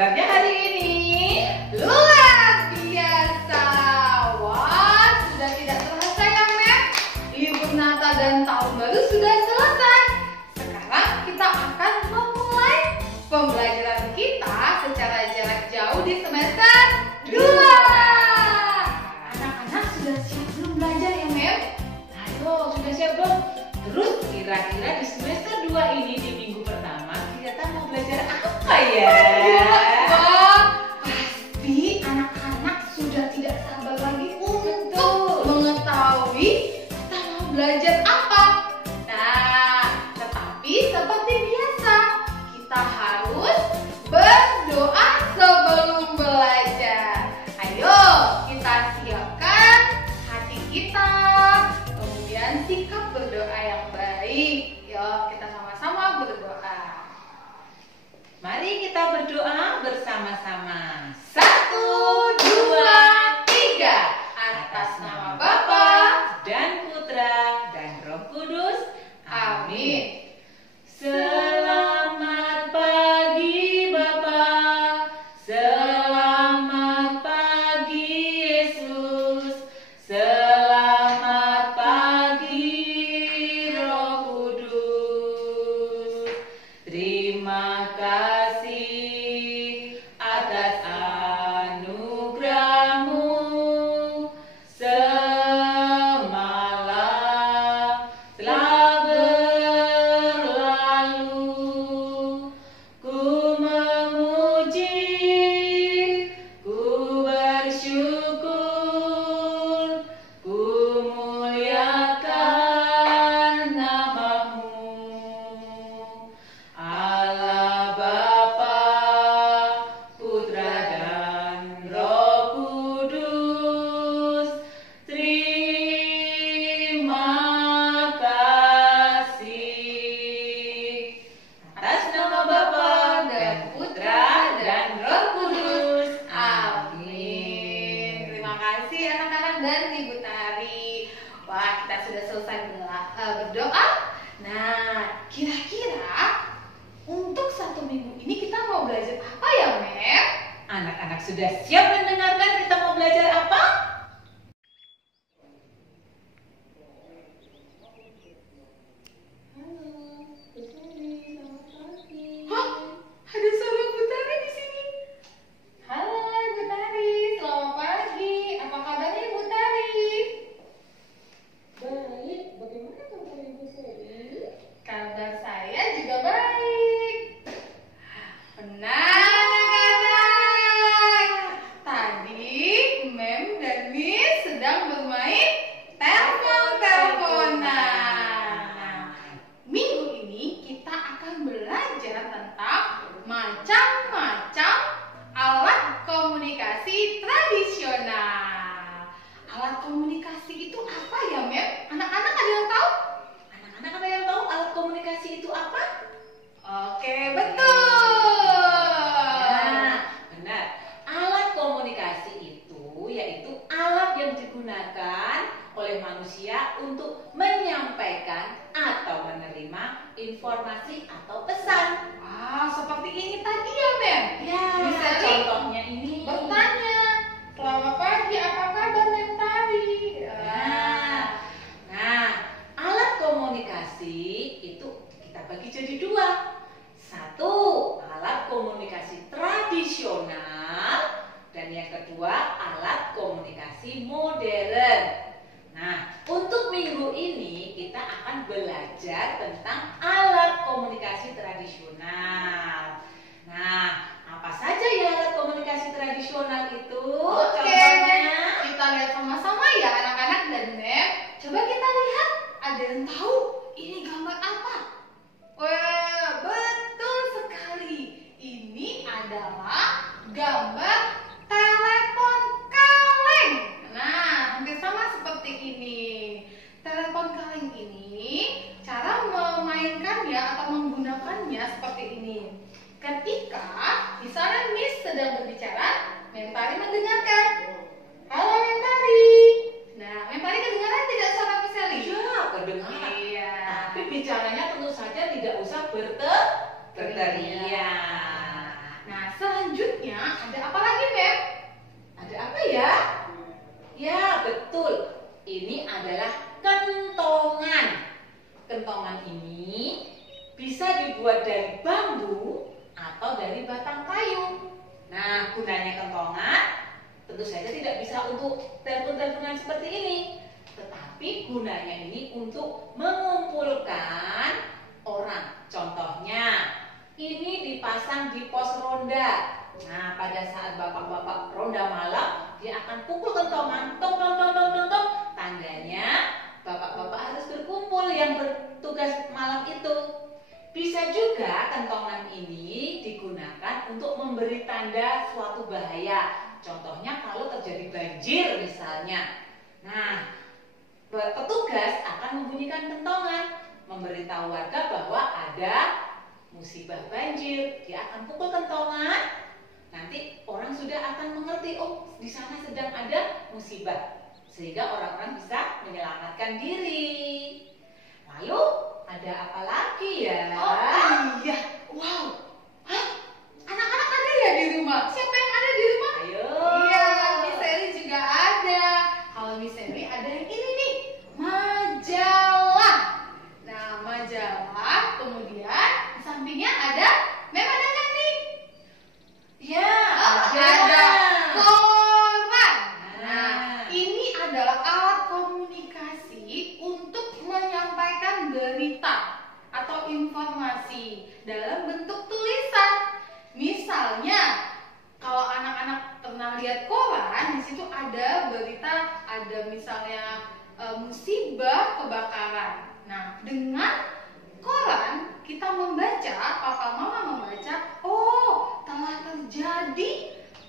kabarnya hari ini? Luar biasa. Wah, sudah tidak terasa ya, Mem? Libur Natal dan Tahun Baru sudah selesai. Sekarang kita akan memulai pembelajaran kita secara jarak jauh di semester 2. Anak-anak sudah siap belum belajar ya, Mem? Ayo, sudah siap belum? Terus kira-kira di semester 2 ini di minggu pertama kita mau belajar apa ya? Wah, pasti anak-anak sudah tidak sabar lagi untuk mengetahui kita mau belajar apa. Nah, tetapi seperti biasa, kita harus berdoa sebelum belajar. Ayo, kita siapkan hati kita, kemudian sikap berdoa yang baik. Yuk, kita sama-sama berdoa. Mari kita berdoa bersama-sama. 1, 2, 3. Atas nama Bapa dan Putra dan Roh Kudus. Amin. Selamat pagi Bapa. Selamat pagi Yesus. Selamat pagi Roh Kudus. Terima kasih atas anugerah-Mu. Semalam telah berlalu. Ku memuji, ku bersyukur, ku muliakan nama-Mu. Allah Bapa, Putra dan Roh Kudus, terima kasih. Atas nama Bapa dan Putra dan Roh Kudus. Amin. Terima kasih anak-anak dan Ibu Tari. Wah, kita sudah selesai berdoa. Nah, kira-kira untuk 1 minggu ini kita mau belajar apa ya, Mem? Anak-anak sudah siap mendengarkan kita mau belajar apa? Hah? Ada suara Bu Tari di sini. Halo Ibu Tari, selamat pagi. Apa kabarnya Ibu Tari? Baik, bagaimana kabar Ibu Seri? Kabar saya juga baik. Benar anak-anak. Tadi Mem dan Miss sedang bermain telepon-teleponan. Nah, minggu ini kita akan belajar tentang macam-macam alat komunikasi tradisional. Alat komunikasi itu apa ya, Mem? Anak-anak ada yang tahu? Anak-anak ada yang tahu alat komunikasi itu apa? Oke, betul. Nah, benar. Alat komunikasi itu yaitu alat yang digunakan oleh manusia untuk menyampaikan atau menerima informasi atau pesan. Wah, seperti ini tadi ya, Mem? Ya, Bisa contohnya ini. bertanya, selamat pagi, apa kabar Mem Tari? Nah, alat komunikasi itu kita bagi jadi 2. 1, alat komunikasi tradisional, dan yang kedua, alat komunikasi modern. Nah, untuk minggu ini kita akan belajar tentang alat komunikasi tradisional. Nah, apa saja ya alat komunikasi tradisional itu? Oke, Contohnya? kita lihat sama-sama ya anak-anak dan Mem. Coba kita lihat, ada yang tahu ini gambar apa? Wah, betul sekali. Ini adalah gambar telepon kaleng. Nah, hampir sama seperti ini. Telepon kaleng ini cara memainkannya atau menggunakannya seperti ini. Ketika misalnya Miss sedang berbicara, Mem Tari mendengarkan. Halo Mem Tari. Nah, Mem Tari kedengaran tidak suara Miss Sally? Ya, kedengaran. Iya. Tapi bicaranya tentu saja tidak usah berteriak. Nah, selanjutnya betul. Ini adalah kentongan. Kentongan ini bisa dibuat dari bambu atau dari batang kayu. Nah, gunanya kentongan tentu saja tidak bisa untuk telepon-teleponan seperti ini. Tetapi gunanya ini untuk mengumpulkan orang. Contohnya, ini dipasang di pos ronda. Nah, pada saat bapak-bapak ronda malam, dia akan pukul kentongan, tong tong tong tong tong tong. Tandanya bapak-bapak harus berkumpul yang bertugas malam itu. Bisa juga kentongan ini digunakan untuk memberi tanda suatu bahaya. Contohnya kalau terjadi banjir misalnya. Nah, petugas akan membunyikan kentongan, memberitahu warga bahwa ada musibah banjir. Dia akan pukul kentongan. Nanti orang sudah akan mengerti, oh di sana sedang ada musibah, sehingga orang-orang bisa menyelamatkan diri. Lalu ada apa lagi ya? Oh iya, wow. Hah? Anak-anak ada ya di rumah? Siapa yang ada di rumah? Ayo. Iya, Miss Sally juga ada. Kalau Miss Sally ada yang ini nih, majalah. Nah, majalah, kemudian di sampingnya ada, Mem ada nggak nih? Ya, Ada koran. Nah, Nah. ini adalah alat komunikasi untuk menyampaikan berita atau informasi dalam bentuk tulisan. Misalnya, kalau anak-anak pernah lihat koran, di situ ada berita, ada misalnya musibah kebakaran. Nah, dengan koran kita membaca, papa mama membaca, oh telah terjadi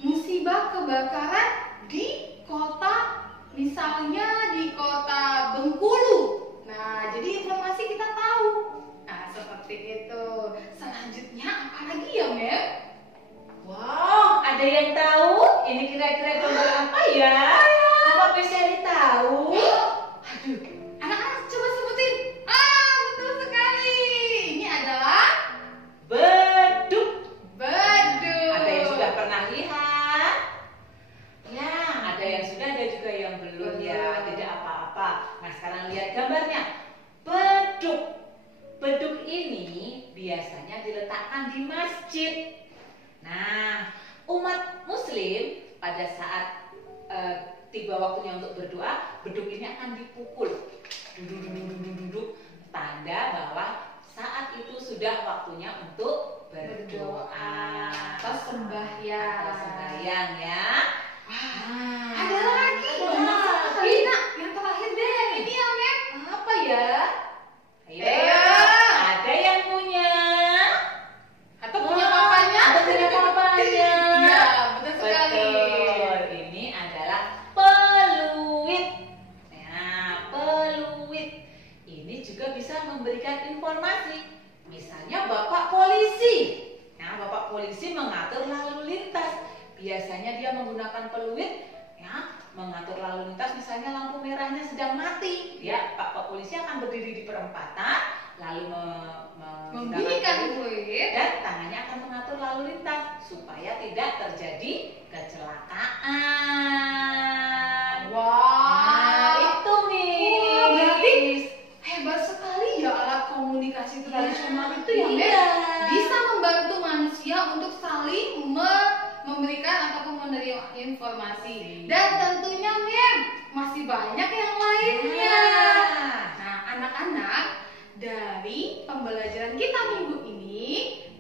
musibah kebakaran di kota, misalnya di kota Bengkulu. Nah, jadi informasi kita tahu. Nah, seperti itu. Selanjutnya apa lagi ya, Mem? Wow, ada yang tahu? Ini kira-kira gambar apa ya? Apa Miss tahu? Aduh, anak-anak coba sebutin. Ah, betul sekali. Ini adalah Beduk. beduk. Ada yang sudah pernah lihat? Ya, ada yang sudah, ada juga yang belum ya. Tidak apa-apa. Nah, sekarang lihat gambarnya. Beduk. Beduk ini biasanya diletakkan di masjid. Nah, umat muslim pada saat tiba waktunya untuk berdoa, beduk ini akan dipukul. Duduk, tanda bahwa saat itu sudah waktunya untuk berdoa atau sembahyang. atau sembahyang ya. Ada lagi. Ada Banyak lagi. sekali. Nah, yang terakhir deh. Ini ya, Mem. Apa ya? Ayo, Ayo. ada yang punya? Atau punya papanya? Atau punya papanya? Iya, betul sekali. Betul. Ini adalah peluit. Nah, peluit ini juga bisa memberikan informasi. Misalnya bapak polisi. Nah, bapak polisi mengatur lalu lintas. Biasanya dia menggunakan peluit, ya, mengatur lalu lintas. Misalnya lampu merahnya sedang mati, dia Pak Polisi akan berdiri di perempatan, lalu Membunyikan fluid. dan tangannya akan mengatur lalu lintas supaya tidak terjadi kecelakaan. Nah, itu nih. Wah, berarti hebat sekali ya alat komunikasi tradisional itu ya, Mem. Iya. Bisa membantu manusia untuk saling memberikan ataupun menerima informasi. Dan tentunya, Mem, masih banyak yang lainnya. Nah, anak-anak, dari pembelajaran kita minggu ini,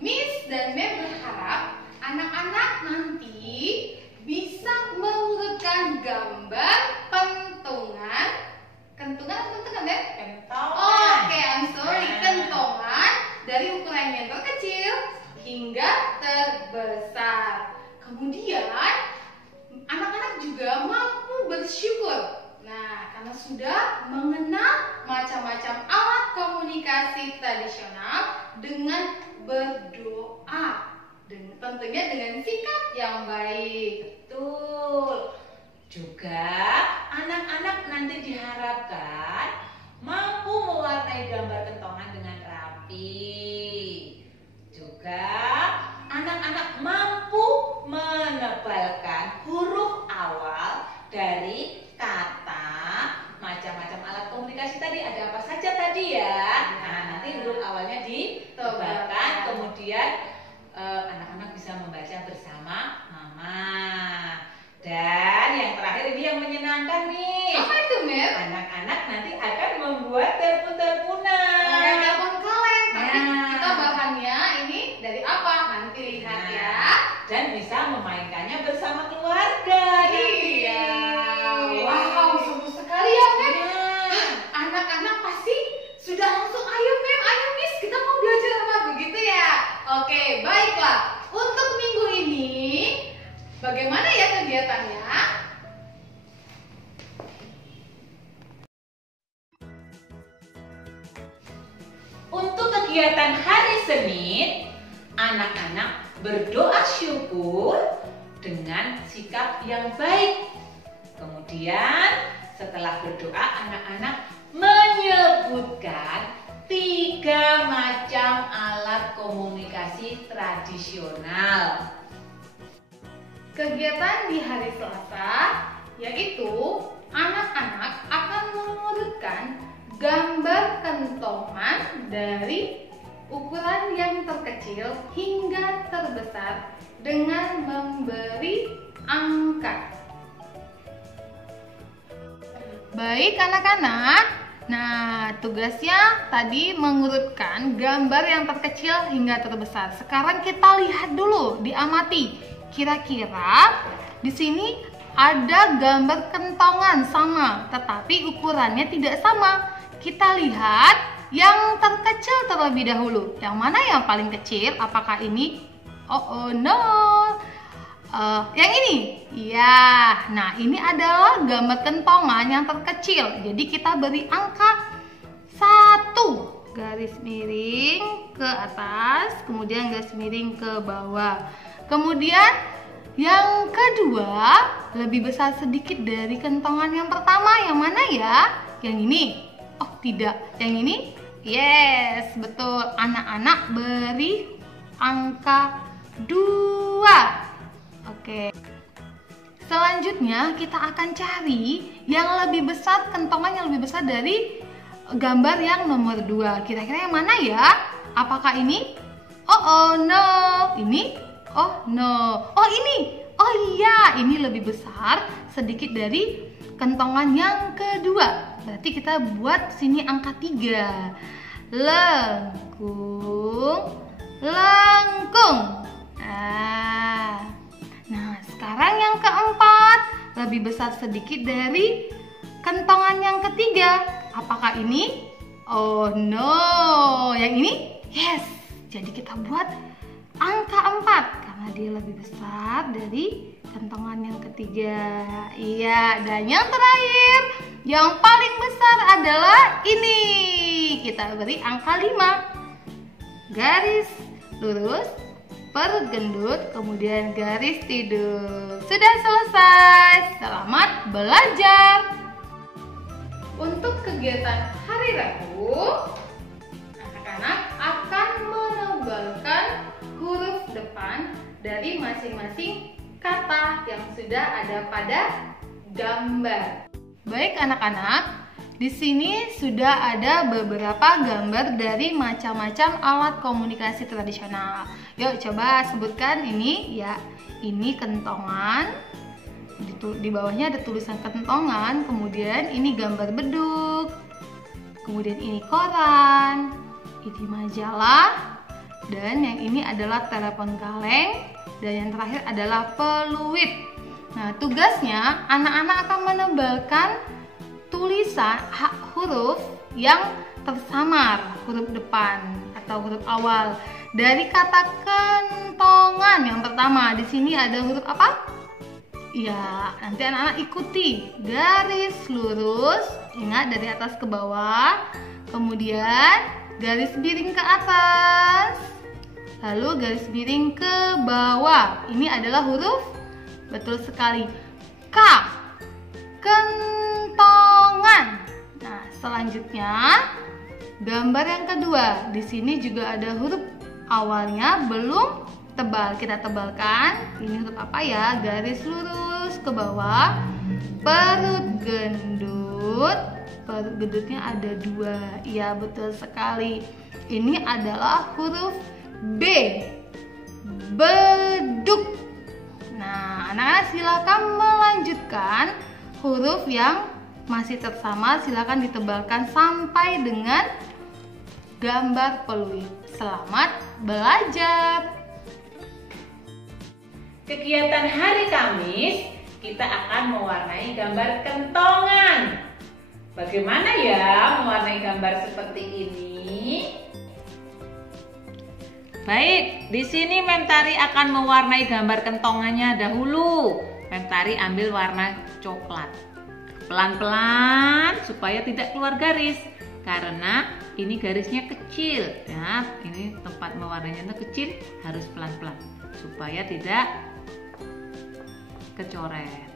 Miss dan Mem berharap anak-anak nanti bisa mengurutkan gambar pentungan. Kentungan atau kentungan, Mem? Kentongan. Oke, I'm sorry. Nah. Kentongan dari ukuran yang terkecil hingga terbesar. Kemudian, anak-anak juga mampu bersyukur. Nah, karena sudah mengenal macam-macam alat komunikasi tradisional dengan berdoa. Dan tentunya dengan sikap yang baik. Betul. Juga anak-anak nanti diharapkan mampu mewarnai gambar kentongan dengan rapi. Juga anak-anak mampu menebalkan huruf awal dari kata anak-anak bisa membaca bersama mama. Dan yang terakhir ini yang menyenangkan nih. Apa itu, Mep? Anak-anak nanti akan membuat telepon-teleponan. Kayak telepon kaleng, tapi Nah. kita bahannya ini dari apa? Nanti lihat ya. Dan bisa memainkannya bersama keluarga. Iya. Wow, seru sekali ya, Mep. Nah. Anak-anak pasti sudah langsung, ayo Mem, ayo Miss, kita mau belajar apa begitu ya? Oke, baiklah. Untuk minggu ini, bagaimana ya kegiatannya? Untuk kegiatan hari Senin, anak-anak berdoa syukur dengan sikap yang baik. Kemudian setelah berdoa, anak-anak menyebutkan 3 macam alat komunikasi tradisional. Kegiatan di hari Selasa yaitu anak-anak akan mengurutkan gambar kentongan dari ukuran yang terkecil hingga terbesar dengan memberi angka. Baik anak-anak, nah tugasnya tadi mengurutkan gambar yang terkecil hingga terbesar. Sekarang kita lihat dulu, diamati. Kira-kira di sini ada gambar kentongan sama, tetapi ukurannya tidak sama. Kita lihat yang terkecil terlebih dahulu. Yang mana yang paling kecil? Apakah ini? Oh no. Yang ini? Ya, nah ini adalah gambar kentongan yang terkecil. Jadi kita beri angka 1. Garis miring ke atas, kemudian garis miring ke bawah. Kemudian yang kedua lebih besar sedikit dari kentongan yang pertama. Yang mana ya? Yang ini? Oh tidak, yang ini? Yes, betul. Anak-anak beri angka 2. Oke. Selanjutnya kita akan cari yang lebih besar, kentongan yang lebih besar dari gambar yang nomor 2. Kira-kira yang mana ya? Apakah ini? Oh no. Ini? Oh no. Oh ini? Oh iya, ini lebih besar sedikit dari kentongan yang kedua. Berarti kita buat sini angka 3. Lengkung, lengkung. Nah, sekarang yang keempat lebih besar sedikit dari kentongan yang ketiga. Apakah ini? Oh no. Yang ini? Yes. Jadi kita buat angka 4 karena dia lebih besar dari kentongan yang ketiga. Iya, dan yang terakhir, yang paling besar adalah ini. Kita beri angka 5. Garis lurus, perut gendut, kemudian garis tidur. Sudah selesai. Selamat belajar. Untuk kegiatan hari Rabu, anak-anak akan menebalkan huruf depan dari masing-masing kata yang sudah ada pada gambar. Baik anak-anak, di sini sudah ada beberapa gambar dari macam-macam alat komunikasi tradisional. Yuk coba sebutkan ini ya. Ini kentongan. Di bawahnya ada tulisan kentongan, kemudian ini gambar beduk. Kemudian ini koran, ini majalah, dan yang ini adalah telepon kaleng, dan yang terakhir adalah peluit. Nah, tugasnya anak-anak akan menebalkan tulisan huruf yang tersamar, huruf depan atau huruf awal dari kata kentongan. Yang pertama, di sini ada huruf apa? Ya, nanti anak-anak ikuti garis lurus, ingat dari atas ke bawah, kemudian garis miring ke atas, lalu garis miring ke bawah. Ini adalah huruf, betul sekali, K, kentongan. Nah, selanjutnya gambar yang kedua. Di sini juga ada huruf awalnya belum tebal, kita tebalkan. Ini huruf apa ya? Garis lurus ke bawah, perut gendut. Perut gendutnya ada 2. Iya, betul sekali. Ini adalah huruf B. beduk. Nah, anak-anak silakan melanjutkan huruf yang masih tersamar, silakan ditebalkan sampai dengan gambar peluit. Selamat belajar. Kegiatan hari Kamis, kita akan mewarnai gambar kentongan. Bagaimana ya mewarnai gambar seperti ini? Baik, di sini Mentari akan mewarnai gambar kentongannya dahulu. Mentari ambil warna coklat. Pelan-pelan supaya tidak keluar garis. Karena ini garisnya kecil, ya. Ini tempat mewarnainya kecil, harus pelan-pelan supaya tidak kecoret.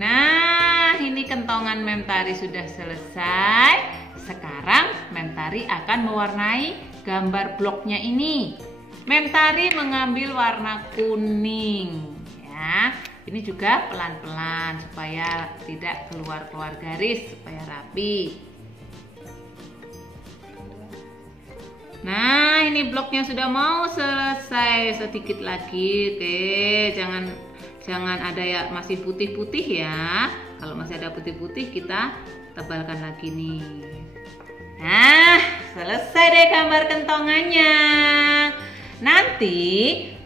Nah, ini kentongan Mentari sudah selesai. Sekarang Mentari akan mewarnai gambar bloknya ini. Mentari mengambil warna kuning, ya. Ini juga pelan-pelan supaya tidak keluar-keluar garis, supaya rapi. Nah, ini bloknya sudah mau selesai, sedikit lagi. Oke, jangan ada ya masih putih-putih ya. Kalau masih ada putih-putih kita tebalkan lagi nih. Nah, selesai deh gambar kentongannya. Nanti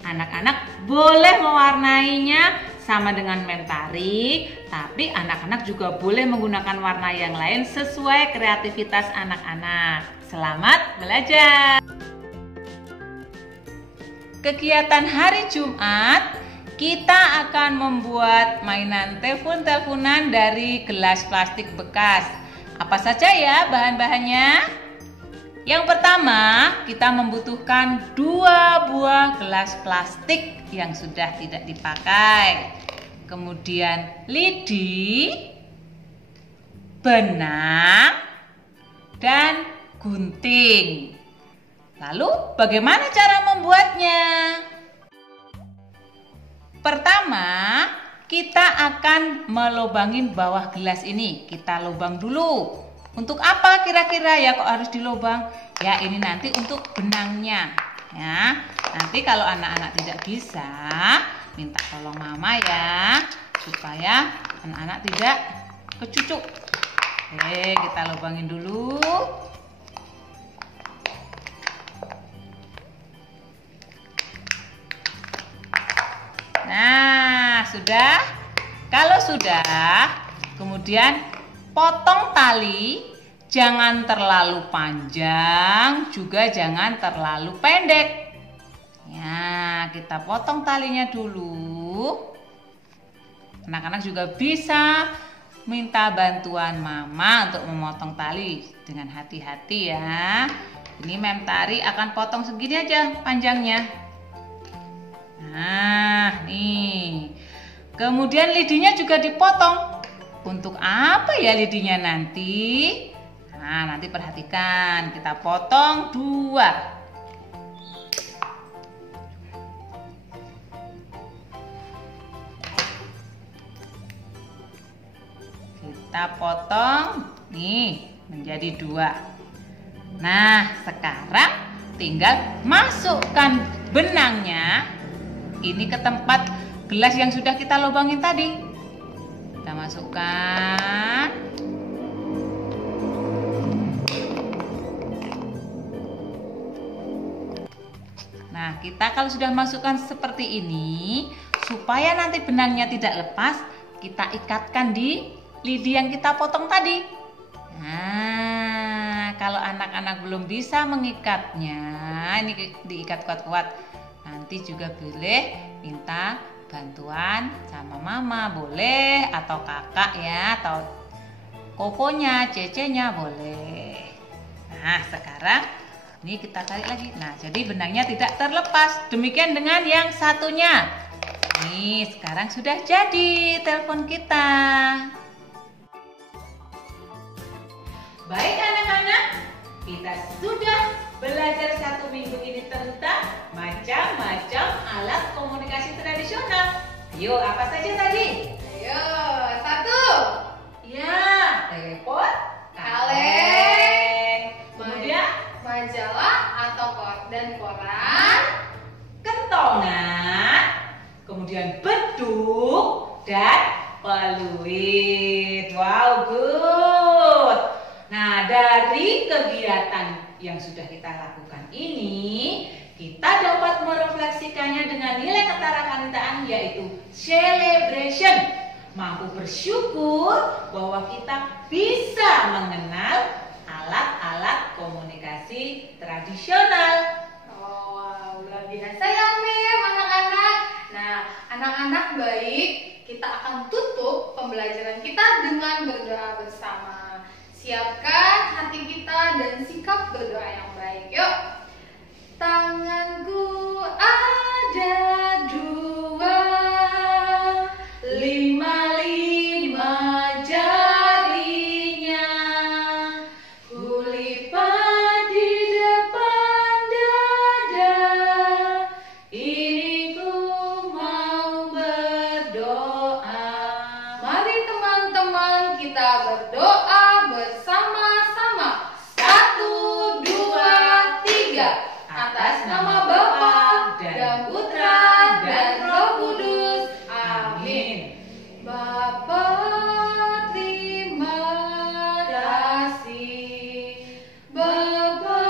anak-anak boleh mewarnainya sama dengan Mentari, tapi anak-anak juga boleh menggunakan warna yang lain sesuai kreativitas anak-anak. Selamat belajar. Kegiatan hari Jumat, kita akan membuat mainan telepon-teleponan dari gelas plastik bekas. Apa saja ya bahan-bahannya? Yang pertama, kita membutuhkan 2 buah gelas plastik yang sudah tidak dipakai. Kemudian lidi, benang, dan gunting. Lalu bagaimana cara membuatnya? Pertama, kita akan melubangin bawah gelas ini. Kita lubang dulu. Untuk apa kira-kira ya kok harus dilubang? Ya, ini nanti untuk benangnya. Ya, nanti kalau anak-anak tidak bisa, minta tolong mama ya, supaya anak-anak tidak kecucuk. Oke, kita lubangin dulu. Nah, sudah. Kalau sudah, kemudian potong tali, jangan terlalu panjang, juga jangan terlalu pendek. Ya, kita potong talinya dulu. Anak-anak juga bisa minta bantuan mama untuk memotong tali dengan hati-hati ya. Ini Mentari akan potong segini aja panjangnya. Nah, nih. Kemudian lidinya juga dipotong. Untuk apa ya lidinya nanti? Nah, nanti perhatikan, kita potong 2. Kita potong nih menjadi 2. Nah, sekarang tinggal masukkan benangnya ini ke tempat gelas yang sudah kita lubangin tadi. Kita masukkan. Nah, kita kalau sudah masukkan seperti ini, supaya nanti benangnya tidak lepas, kita ikatkan di lidi yang kita potong tadi. Nah, kalau anak-anak belum bisa mengikatnya, ini diikat kuat-kuat. Nanti juga boleh minta bantuan sama mama, boleh, atau kakak ya, atau kokonya, cecenya boleh. Nah, sekarang ini kita tarik lagi. Nah, jadi benangnya tidak terlepas. Demikian dengan yang satunya. Nih, sekarang sudah jadi telepon kita. Baik anak-anak, kita sudah belajar 1 minggu ini tentang macam-macam alat komunikasi tradisional. Ayo, apa saja tadi? Ayo, 1. Ya, telepon, Kaleng. kemudian Majalah atau koran. kentongan, kemudian beduk dan peluit. Wow, good. Nah, dari kegiatan yang sudah kita lakukan ini, kita dapat merefleksikannya dengan nilai ketarapanitaan yaitu celebration. Mampu bersyukur bahwa kita bisa mengenal alat-alat komunikasi tradisional. Oh, wow, luar biasa ya, Mem, anak-anak. Nah, anak-anak baik, kita akan tutup pembelajaran kita dengan berdoa bersama. Siapkan hati kita dan sikap berdoa yang baik. Yuk. Tanganku ada 2, 5 jarinya, kulipat di depan dada, ini ku mau berdoa. Mari teman-teman kita berdoa bersama-sama. 1, 2, 3. Atas nama Bapa dan Putra dan Roh Kudus. Amin. Bapa, terima kasih. Bapa,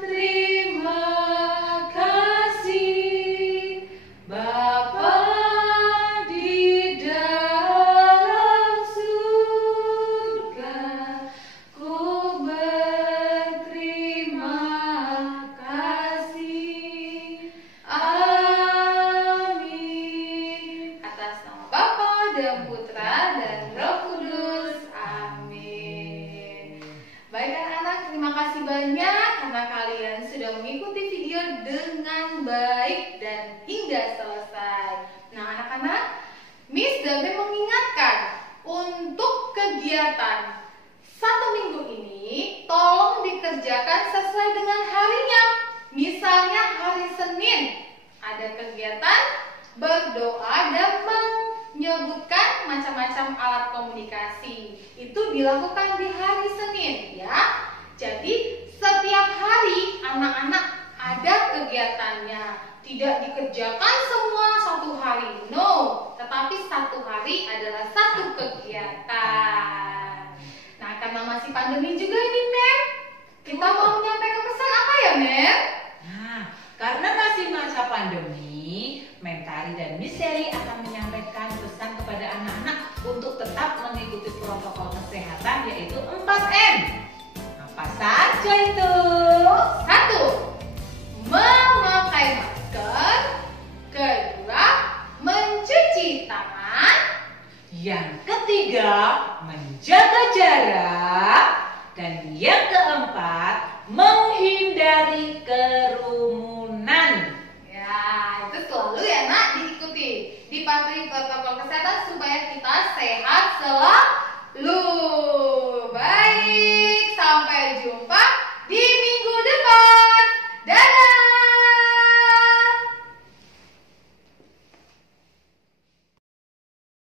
terima kasih. Bapa di dalam surga, ku berterima kasih. Amin. Atas nama Bapa dan Putra dan Roh Kudus. Amin. Baik anak-anak, terima kasih banyak karena kalian sudah mengikuti video dengan baik dan hingga selesai. Nah anak-anak, Miss dan Beb mengingatkan untuk kegiatan 1 minggu ini tolong dikerjakan sesuai dengan harinya. Misalnya hari Senin ada kegiatan berdoa dan menyebutkan macam-macam alat komunikasi. Itu dilakukan di hari Senin ya. Jadi setiap hari anak-anak ada kegiatannya. Tidak dikerjakan semua 1 hari. No, tetapi 1 hari adalah 1 kegiatan. Nah, karena masih pandemi juga ini, Mem, kita mau menyampaikan pesan apa ya, Mem? Nah, karena masih masa pandemi, Mentari dan Miss Sally akan menyampaikan pesan kepada anak-anak untuk tetap mengikuti protokol kesehatan yaitu 4M. Apa saja itu? 1. Memakai masker. 2. Mencuci tangan. Yang ketiga, menjaga jarak. Dan yang keempat, menghindari kerumunan. Ya, itu selalu ya nak diikuti. Dipatuhi protokol kesehatan supaya kita sehat selalu.